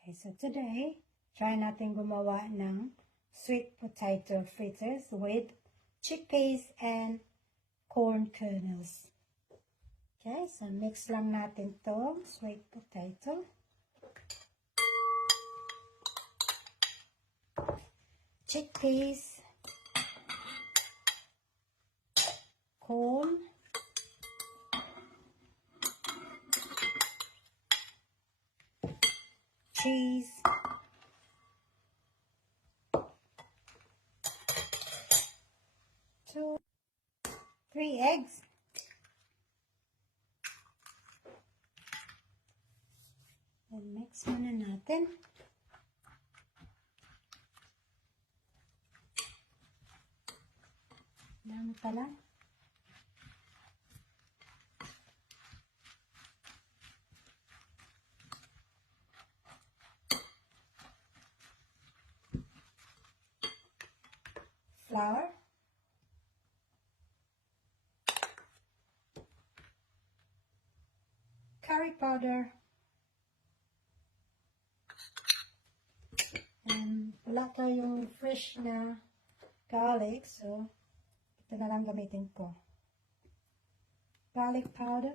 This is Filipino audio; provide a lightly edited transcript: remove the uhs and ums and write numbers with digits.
Okay, so today, try natin gumawa ng sweet potato fritters with chickpeas and corn kernels. Okay, so mix lang natin to sweet potato. Chickpeas, corn, cheese, 3 eggs, and mix muna natin. Dami pala. Flour, curry powder, and wala tayong fresh na garlic, so ito na lang gamitin ko. Garlic powder,